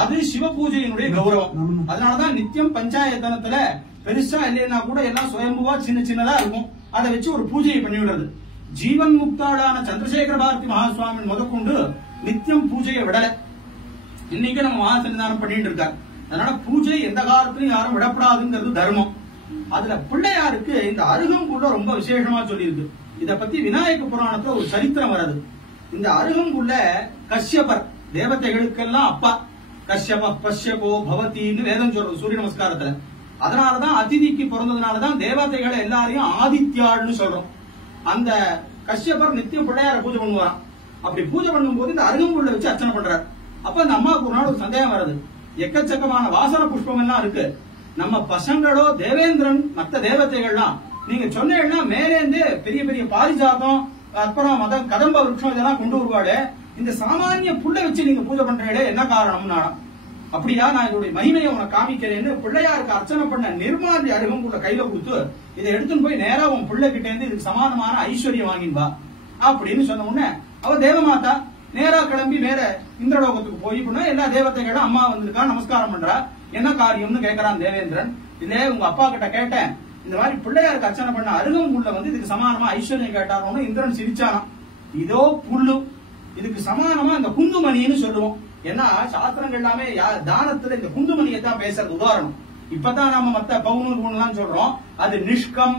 அது சிவ பூஜையினுடைய கௌரவம். அதனாலதான் நித்தியம் பஞ்சாயத்தனத்துல பெருசா இல்லைன்னா கூட எல்லாம் சுயம்புவா சின்ன சின்னதா இருக்கும். அதை வச்சு ஒரு பூஜையை பண்ணிவிடுறது. ஜீவன் முக்தாளான சந்திரசேகர பாரதி மகாசுவாமி முதற்கொண்டு நித்தியம் பூஜையை விடல. இன்னைக்கு நம்ம மகா சன்னிதானம் பண்ணிட்டு இருக்காரு. அதனால பூஜை எந்த காலத்திலும் யாரும் விடப்படாதுங்கிறது தர்மம். அதுல பிள்ளையாருக்கு இந்த அருகம்புல்ல ரொம்ப விசேஷமா சொல்லி இருக்கு. இத பத்தி விநாயக புராணத்துல ஒரு சரித்திரம் வருது. இந்த அருகம்புல்ல கஷ்யபர் தேவதைகளுக்கெல்லாம் அப்பா, கஷ்யப பஷ்யபோ பவதின்னு வேதம் சொல்றது சூரிய நமஸ்காரத்துல. அதனாலதான் அதிதிக்கு பிறந்ததுனாலதான் தேவதைகளை எல்லாரையும் ஆதித்யாள்னு சொல்றோம். அந்த கஷ்யபர் நித்தியம் பிள்ளையார பூஜை பண்ணுவாராம். அப்படி பூஜை பண்ணும் போது இந்த அருகம்புல்ல வச்சு அர்ச்சனை பண்றாரு. அப்ப அந்த அம்மாவுக்கு ஒரு நாள் ஒரு சந்தேகம் வருது. எக்கச்சக்கமான வாசன புஷ்பம் எல்லாம் இருக்கு, நம்ம பசங்களோ தேவேந்திரன் மற்ற தேவதைகள்லாம் நீங்க சொன்னீங்கன்னா மேலேந்து பெரிய பெரிய பாரிஜாதம் அப்புறம் கதம்ப விருட்சம் இதெல்லாம் கொண்டு வருவாடு, இந்த சாமானிய புல்லை வச்சு நீங்க பூஜை பண்றீங்களே என்ன காரணம்னா, அப்படியா நான் இதோட மகிமையை உனக்கு காமிக்கிறேன்னு பிள்ளையாருக்கு அர்ச்சனை பண்ண நிர்மாலி அருகம்புல்ல கையில கொடுத்து இதை எடுத்துன்னு போய் நேரா உன் பிள்ளை கிட்ட இருந்து இதுக்கு சமானமான ஐஸ்வர்யம் வாங்கின்பா அப்படின்னு சொன்ன உடனே அவ தேவமாதா நேரா கிளம்பி மேல இந்திரலோகத்துக்கு போய் எல்லா தேவதைகளும் அம்மா வந்திருக்கா நமஸ்காரம் பண்றா, என்ன காரியம்னு கேட்கறான் தேவேந்திரன். இல்ல உங்க அப்பா கிட்ட கேட்டேன், இந்த மாதிரி பிள்ளையாருக்கு அர்ச்சனை பண்ண அருகம்புல்ல இதுக்கு சமானமா ஐஸ்வர்யம் கேட்டாரோன்னு இந்திரன் சிரிச்சானாம். இதோ புல்லு, இதுக்கு சமானமா இந்த குந்துமணின்னு சொல்லுவோம். ஏன்னா சாஸ்திரங்கள் எல்லாமே தானத்துல இந்த குந்துமணியை தான் பேசுறது உதாரணம். இப்பதான் நம்ம மத்த பவுனூர்லாம் சொல்றோம், அது நிஷ்கம்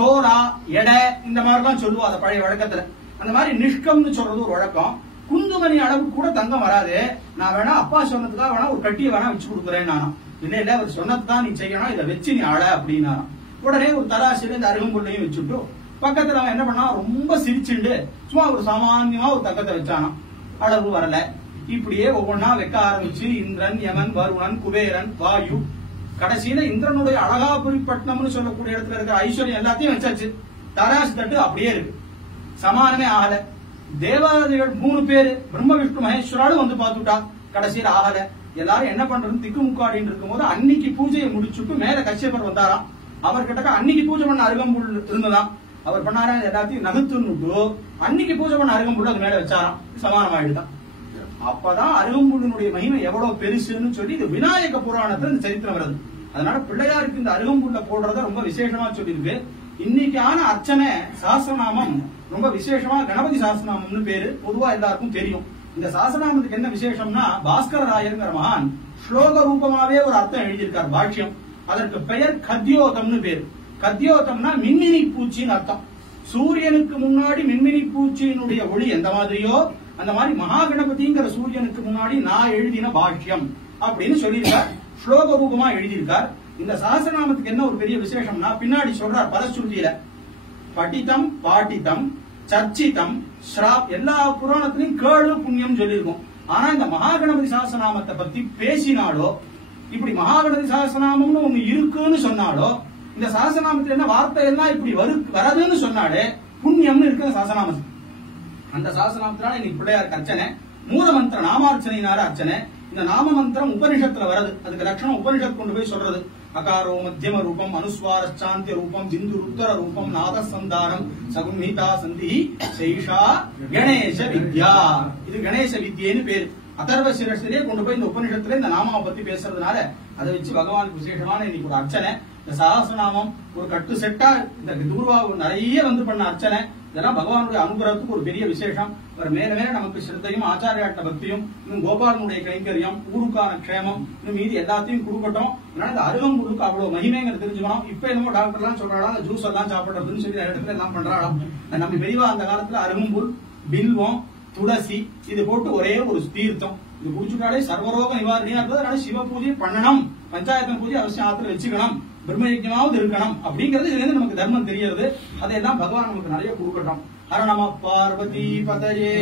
தோடா எடை இந்த மாதிரிலாம் சொல்லுவோம் அந்த பழைய வழக்கத்துல. அந்த மாதிரி நிஷ்கம்னு சொல்றது ஒரு வழக்கம். குந்துமணி அளவுக்கு கூட தங்கம் வராது, நான் வேணா அப்பா சொன்னதுக்காக வேணா ஒரு கட்டியை வேணா வச்சு கொடுக்குறேன் நானும். இல்ல அவர் சொன்னதுதான் நீ செய்யணும், இதை வச்சு நீ ஆள அப்படின்னா உடனே ஒரு தராசில இந்த அருகம்புல்லையும் வச்சுட்டு பக்கத்துல அவன் என்ன பண்ணா ரொம்ப சிரிச்சுண்டு சும்மா ஒரு சாமான்யமா ஒரு தங்கத்தை வச்சானாம். அளவு வரல. இப்படியே ஒவ்வொன்னா வைக்க ஆரம்பிச்சு இந்திரன் யமன் வருணன் குபேரன் வாயு கடைசியில இந்திரனுடைய அழகாபுரிப்பட்டினம்னு சொல்லக்கூடிய இடத்துல இருக்கிற ஐஸ்வர்யம் எல்லாத்தையும் வச்சாச்சு. தராசு தட்டு அப்படியே இருக்கு, சமானமே ஆகல. தேவாதிகள் 3 பேரு பிரம்ம விஷ்ணு மகேஸ்வராலும் வந்து பார்த்துட்டா, கடைசியில ஆகல. எல்லாரும் என்ன பண்றதுன்னு திக்குமுக்காடின்னு இருக்கும் போது அன்னைக்கு பூஜையை முடிச்சுட்டு மேல கஷ்யபர் வந்தாராம். அவர்கிட்ட அன்னைக்கு பூஜை பண்ண அருகம்புல் இருந்ததாம். அவர் பண்ணாரா எல்லாத்தையும் நகர்த்துன்னு அன்னைக்கு பூஜை பண்ண அருகம்புல் அது மேல வச்சாராம், சமானமாயிடுதான். அப்பதான் அருகம்புல்லினுடைய மகிமை எவ்வளவு பெருசுன்னு சொல்லி இது விநாயக புராணத்துல இந்த சரித்திரம் வருது. அதனால பிள்ளையாருக்கு இந்த அருகம்புல்ல போடுறத ரொம்ப விசேஷமா சொல்லியிருக்கு. இன்னைக்கான அர்ச்சனை சாஸ்திரநாமம் ரொம்ப விசேஷமா கணபதி சாஸ்திரநாமம்னு பேரு பொதுவா எல்லாருக்கும் தெரியும். இந்த சாஸ்திரநாமத்துக்கு என்ன விசேஷம்னா பாஸ்கர ராயருங்கிற மகான் ஸ்லோக ரூபமாவே ஒரு அர்த்தம் எழுதியிருக்கார் பாஷ்யம். அதற்கு பெயர் கத்யோதம்னு பேரு. கத்யோதம்னா மின்மினி பூச்சின்னு அர்த்தம். சூரியனுக்கு முன்னாடி மின்மினி பூச்சியினுடைய ஒளி எந்த மாதிரியோ அந்த மாதிரி மகா கணபதிங்கிற சூரியனுக்கு முன்னாடி நான் எழுதின பாஷ்யம் அப்படின்னு சொல்லியிருக்கார், ஸ்லோக ரூபமா எழுதியிருக்கார். இந்த சஹஸ்ரநாமத்துக்கு என்ன ஒரு பெரிய விசேஷம்னா பின்னாடி சொல்றார் பரஸ்ருதியில படிதம் பாட்டிதம் சர்ச்சிதம் ஸ்ராப் எல்லா புராணத்திலையும் கேளு புண்ணியம் சொல்லியிருக்கும். ஆனா இந்த மகாகணபதி சஹஸ்ரநாமத்தை பத்தி பேசினாலோ இப்படி மகாகணபதி சஹஸ்ரநாமம்னு ஒண்ணு இருக்குன்னு சொன்னாலோ இந்த சஹஸ்ரநாமத்துல என்ன வார்த்தை எல்லாம் இப்படி வரதுன்னு சொன்னாலே புண்ணியம்னு இருக்கு சஹஸ்ரநாமத்துக்கு. அந்த சஹஸ்ரநாமத்தினால இன்னைக்கு பிள்ளையாருக்கு அர்ச்சனை, மூல மந்திர நாமார்ச்சனையினால அர்ச்சனை. இந்த நாம மந்திரம் உபனிஷத்துல வருது, அதுக்கு லட்சணம் உபனிஷத் கொண்டு போய் சொல்றது. அகாரோ மத்தியம ரூபம் அனுஸ்வாரச்சாந்திய ரூபம் ஜிந்து உத்தர ரூபம் நாத சந்தானம் சகும்ஹிதா சந்தி சைஷா கணேச வித்யா. இது கணேச வித்யன்னு பேரு. அதர்வ சிரசிலே கொண்டு போய் இந்த உபனிஷத்துல இந்த நாமாவை பத்தி பேசுறதுனால அதை வச்சு பகவானுக்கு விசேஷமான இன்னைக்கு ஒரு அர்ச்சனை. இந்த சஹஸ்ரநாமம் ஒரு கட்டு செட்டா இந்த தூர்வா நிறைய பண்ண அர்ச்சனை. இதெல்லாம் பகவானுடைய அனுகிரகத்துக்கு ஒரு பெரிய விசேஷம். மேல மேல நமக்கு சிரத்தையும் ஆச்சாரியாட்ட பக்தியும் இன்னும் கோபாலனுடைய கைங்கரியம் ஊருக்கான க்ஷேமம் இன்னும் மீதி எல்லாத்தையும் கொடுக்கட்டும். அதனால இந்த அருகம்புல்லுக்கு அவ்வளவு மகிமைங்கிறது தெரிஞ்சுக்கணும். இப்ப என்னமோ டாக்டர் எல்லாம் சொல்றாளா அந்த ஜூஸ் எல்லாம் சாப்பிடுறதுன்னு சொல்லி இடத்துல எல்லாம் பண்றாளாம். நம்ம பெரியவா அந்த காலத்துல அருகம்புல் பில்வம் துளசி இது போட்டு ஒரே ஒரு தீர்த்தம் இது குடிச்சுட்டாலே சர்வரோக நிவாரணியா இருந்தது. அதனால சிவ பூஜை பண்ணணும், பஞ்சாயத்து பூஜை அவசியம் ஆத்துல வச்சுக்கணும், பிரம்மயஜமாவது இருக்கணும் அப்படிங்கிறது இதுல இருந்து நமக்கு தர்மம் தெரியாது. அதையெல்லாம் பகவான் நமக்கு நிறைய கொடுக்கட்டும். ஹர நம பார்வதி பதயே.